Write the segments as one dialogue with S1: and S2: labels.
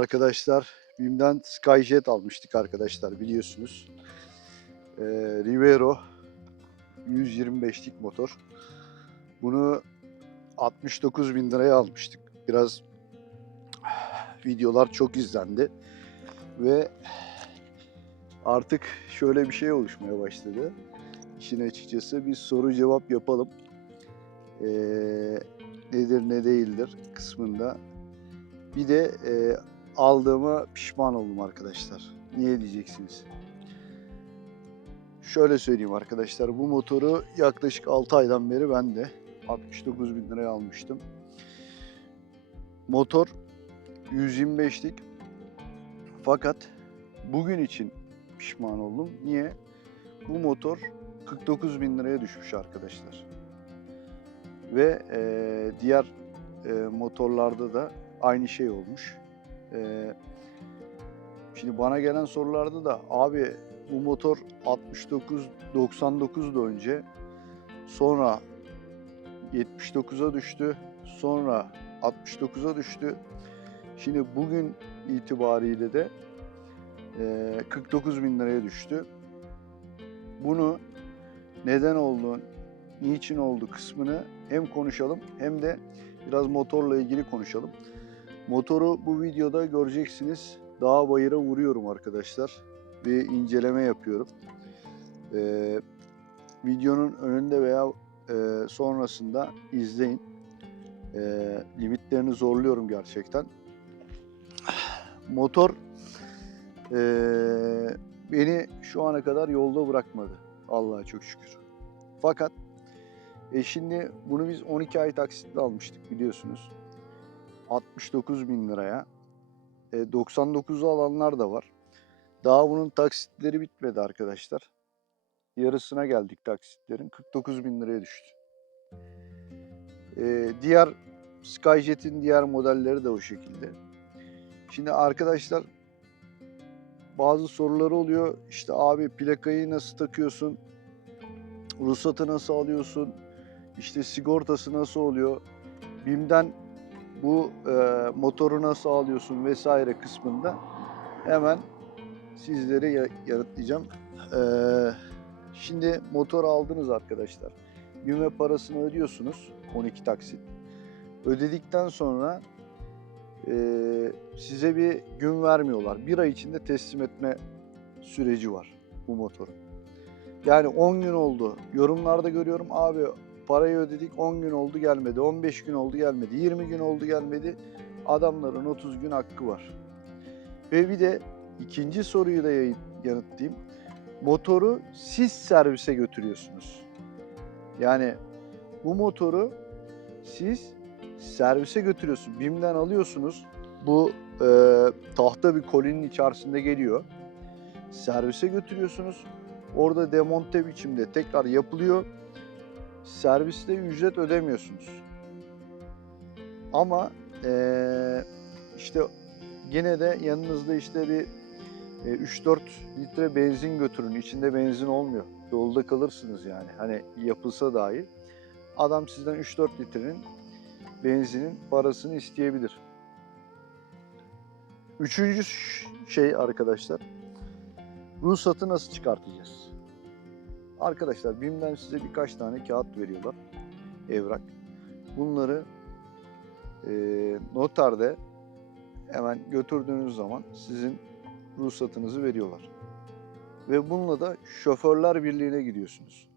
S1: arkadaşlar BİM'den Skyjet almıştık arkadaşlar biliyorsunuz. Ee, Rivero 125'lik motor. Bunu 69 bin liraya almıştık. Biraz videolar çok izlendi ve artık şöyle bir şey oluşmaya başladı. İşin açıkçası bir soru cevap yapalım. Ee, nedir ne değildir kısmında. Bir de e, aldığıma pişman oldum arkadaşlar. Niye diyeceksiniz? Şöyle söyleyeyim arkadaşlar. Bu motoru yaklaşık 6 aydan beri ben de 69 bin liraya almıştım. Motor 125'lik. Fakat bugün için pişman oldum. Niye? Bu motor 49 bin liraya düşmüş arkadaşlar. Ve e, diğer e, motorlarda da aynı şey olmuş. E, şimdi bana gelen sorularda da abi bu motor 69 99 da önce sonra 79'a düştü. Sonra 69'a düştü. Şimdi bugün itibariyle de e, 49 bin liraya düştü. Bunu neden oldu, niçin oldu kısmını hem konuşalım hem de biraz motorla ilgili konuşalım. Motoru bu videoda göreceksiniz. Dağ bayıra vuruyorum arkadaşlar. Bir inceleme yapıyorum. Ee, videonun önünde veya e, sonrasında izleyin. Ee, limitlerini zorluyorum gerçekten. Motor e, beni şu ana kadar yolda bırakmadı. Allah'a çok şükür. Fakat e şimdi bunu biz 12 ay taksitle almıştık biliyorsunuz. 69 bin liraya. E, 99'u alanlar da var. Daha bunun taksitleri bitmedi arkadaşlar. Yarısına geldik taksitlerin. 49 bin liraya düştü. E, diğer Skyjet'in diğer modelleri de o şekilde. Şimdi arkadaşlar bazı soruları oluyor. İşte abi plakayı nasıl takıyorsun? Ruhsatı nasıl alıyorsun? İşte sigortası nasıl oluyor? BİM'den bu e, motoru nasıl alıyorsun vesaire kısmında hemen sizlere ya- yanıtlayacağım. E, şimdi motor aldınız arkadaşlar. BİM'e parasını ödüyorsunuz 12 taksit. Ödedikten sonra e, size bir gün vermiyorlar. Bir ay içinde teslim etme süreci var bu motorun. Yani 10 gün oldu. Yorumlarda görüyorum abi parayı ödedik 10 gün oldu gelmedi. 15 gün oldu gelmedi. 20 gün oldu gelmedi. Adamların 30 gün hakkı var. Ve bir de ikinci soruyu da yanıtlayayım. Motoru siz servise götürüyorsunuz. Yani bu motoru siz servise götürüyorsunuz. BİM'den alıyorsunuz. Bu e, tahta bir kolinin içerisinde geliyor. Servise götürüyorsunuz. Orada demonte biçimde tekrar yapılıyor. Serviste ücret ödemiyorsunuz. Ama eee, işte yine de yanınızda işte bir e, 3-4 litre benzin götürün. İçinde benzin olmuyor. Yolda kalırsınız yani. Hani yapılsa dahi. Adam sizden 3-4 litrenin benzinin parasını isteyebilir. Üçüncü şey arkadaşlar. Ruhsatı nasıl çıkartacağız? Arkadaşlar BİM'den size birkaç tane kağıt veriyorlar. Evrak. Bunları e, noterde hemen götürdüğünüz zaman sizin ruhsatınızı veriyorlar. Ve bununla da Şoförler Birliği'ne gidiyorsunuz.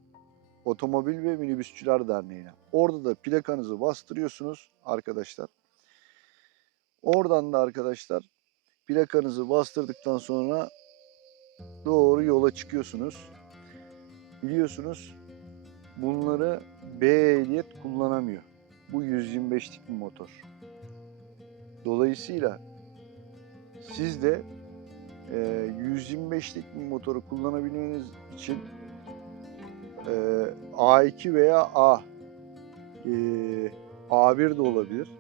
S1: Otomobil ve Minibüsçüler Derneği'ne. Orada da plakanızı bastırıyorsunuz arkadaşlar. Oradan da arkadaşlar plakanızı bastırdıktan sonra doğru yola çıkıyorsunuz. Biliyorsunuz bunları B ehliyet kullanamıyor. Bu 125'lik bir motor. Dolayısıyla siz de e, 125'lik bir motoru kullanabilmeniz için e, A2 veya A e, A1 de olabilir.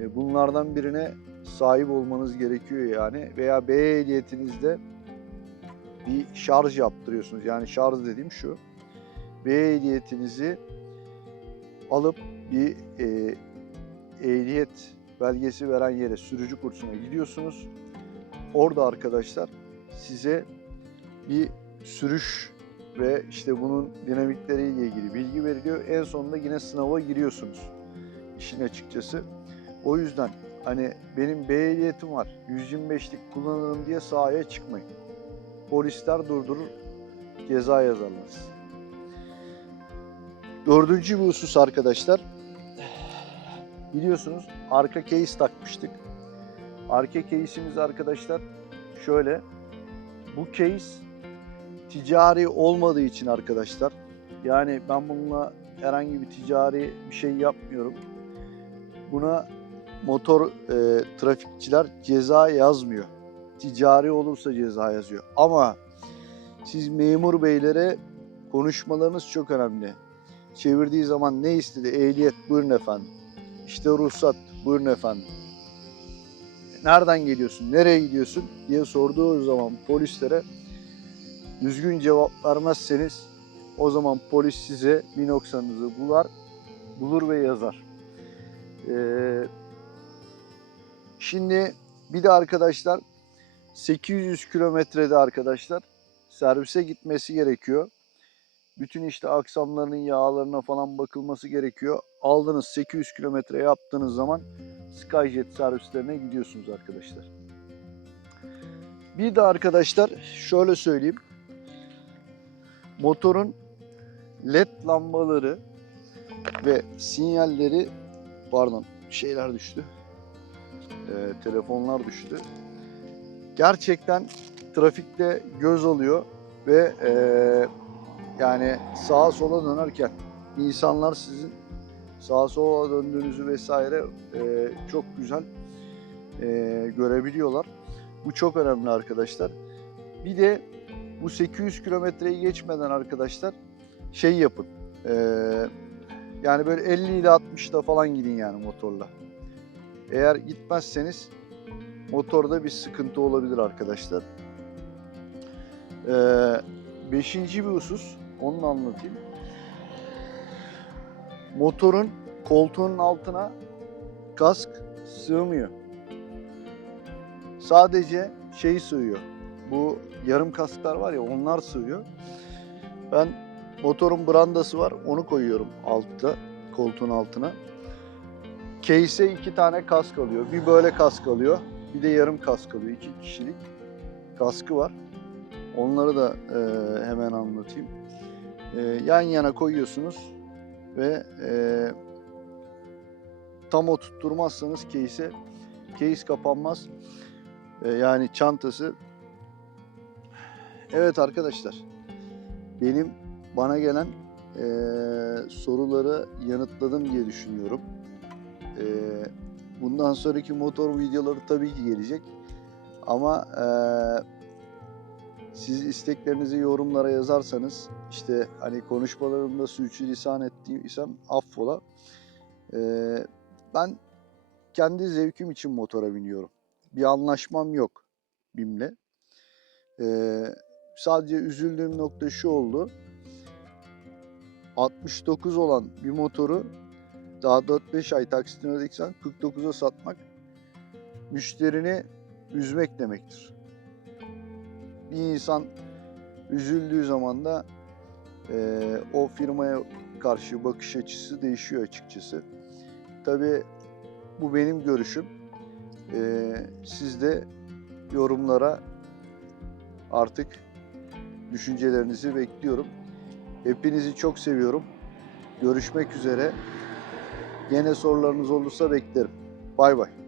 S1: E, bunlardan birine sahip olmanız gerekiyor yani veya B ehliyetinizde bir şarj yaptırıyorsunuz. Yani şarj dediğim şu. B ehliyetinizi alıp bir e, ehliyet belgesi veren yere sürücü kursuna gidiyorsunuz. Orada arkadaşlar size bir sürüş ve işte bunun dinamikleriyle ilgili bilgi veriliyor. En sonunda yine sınava giriyorsunuz. İşin açıkçası. O yüzden hani benim B ehliyetim var. 125'lik kullanırım diye sahaya çıkmayın. Polisler durdurur, ceza yazarlar size. Dördüncü bir husus arkadaşlar. Biliyorsunuz arka case takmıştık. Arka case'imiz arkadaşlar şöyle. Bu case ticari olmadığı için arkadaşlar. Yani ben bununla herhangi bir ticari bir şey yapmıyorum. Buna motor e, trafikçiler ceza yazmıyor. Ticari olursa ceza yazıyor. Ama siz memur beylere konuşmalarınız çok önemli. Çevirdiği zaman ne istedi? Ehliyet buyurun efendim. İşte ruhsat buyurun efendim. Nereden geliyorsun? Nereye gidiyorsun? diye sorduğu zaman polislere düzgün cevap vermezseniz o zaman polis size bir noksanızı bular, bulur ve yazar. Ee, şimdi bir de arkadaşlar 800 kilometrede arkadaşlar servise gitmesi gerekiyor. Bütün işte aksamlarının yağlarına falan bakılması gerekiyor. Aldınız 800 kilometre yaptığınız zaman Skyjet servislerine gidiyorsunuz arkadaşlar. Bir de arkadaşlar şöyle söyleyeyim. Motorun led lambaları ve sinyalleri pardon şeyler düştü. Ee, telefonlar düştü. Gerçekten trafikte göz alıyor ve ee, yani sağa sola dönerken insanlar sizin sağa sola döndüğünüzü vesaire e, çok güzel e, görebiliyorlar. Bu çok önemli arkadaşlar. Bir de bu 800 kilometreyi geçmeden arkadaşlar şey yapın. e, yani böyle 50 ile 60'da falan gidin yani motorla. Eğer gitmezseniz motorda bir sıkıntı olabilir arkadaşlar. E, beşinci bir husus onu anlatayım. Motorun koltuğunun altına kask sığmıyor. Sadece şey sığıyor. Bu yarım kasklar var ya onlar sığıyor. Ben motorun brandası var onu koyuyorum altta koltuğun altına. Case'e iki tane kask alıyor. Bir böyle kask alıyor. Bir de yarım kask alıyor. İki kişilik kaskı var. Onları da e, hemen anlatayım. E, yan yana koyuyorsunuz ve e, tam oturtturmazsanız case'e case kapanmaz. E, yani çantası. Evet arkadaşlar. Benim bana gelen e, soruları yanıtladım diye düşünüyorum. E, bundan sonraki motor videoları tabii ki gelecek. Ama e, siz isteklerinizi yorumlara yazarsanız işte hani konuşmalarımda sürçülisan ettiysem affola. Ee, ben kendi zevkim için motora biniyorum. Bir anlaşmam yok BİM'le. Ee, sadece üzüldüğüm nokta şu oldu. 69 olan bir motoru daha 4-5 ay taksitini ödeksen 49'a satmak müşterini üzmek demektir bir insan üzüldüğü zaman da e, o firmaya karşı bakış açısı değişiyor açıkçası. Tabii bu benim görüşüm. E, siz de yorumlara artık düşüncelerinizi bekliyorum. Hepinizi çok seviyorum. Görüşmek üzere. Yine sorularınız olursa beklerim. Bay bay.